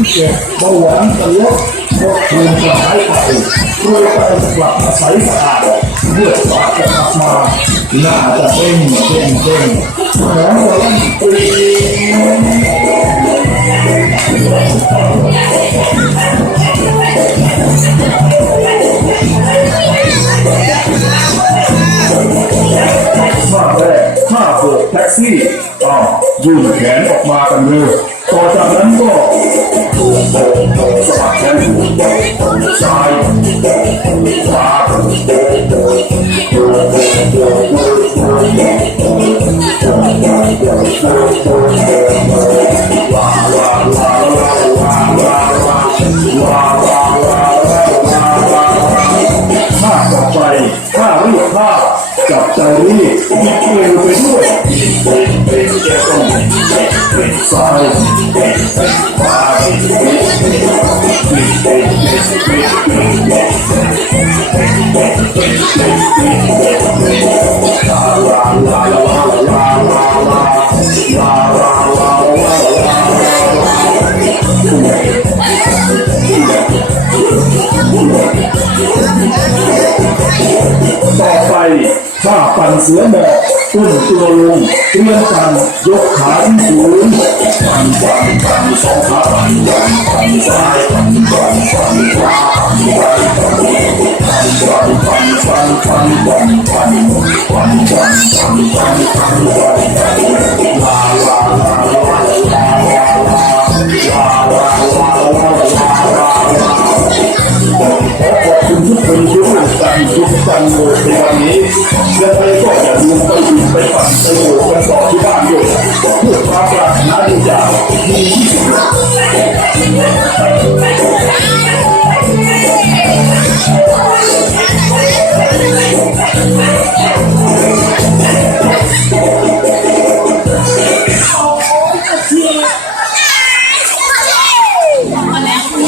ที่เจ็บเบาหวานจะลดลดภูมิจะหายไปรวยไปกลับมาใสสะอาดเลือดฝาดจะกลับมาหน้าจะเด้งเด้งเด้งหอมหวานปรีข้าแรกข้าโบกแท็กซี่อ้าวยื่นแขนออกมากันเลย ต่อจากนั้นก็สะบัดแขนซ้ายขวาท่าต่อไปท่าเรียกท่าจับใจรีบเร็วไปด้วยเป็นแก้มเป็นซ้าย ต่อไปข้าปั่นเสือหมอบตุ้นตัวลงเตรียมกันยกขาที่สูงปั่นปั่นปั่น ใจทุกตันโมในวันนี้และใครก็อย่าลืมไปดูไปฝันไปโบกันต่อ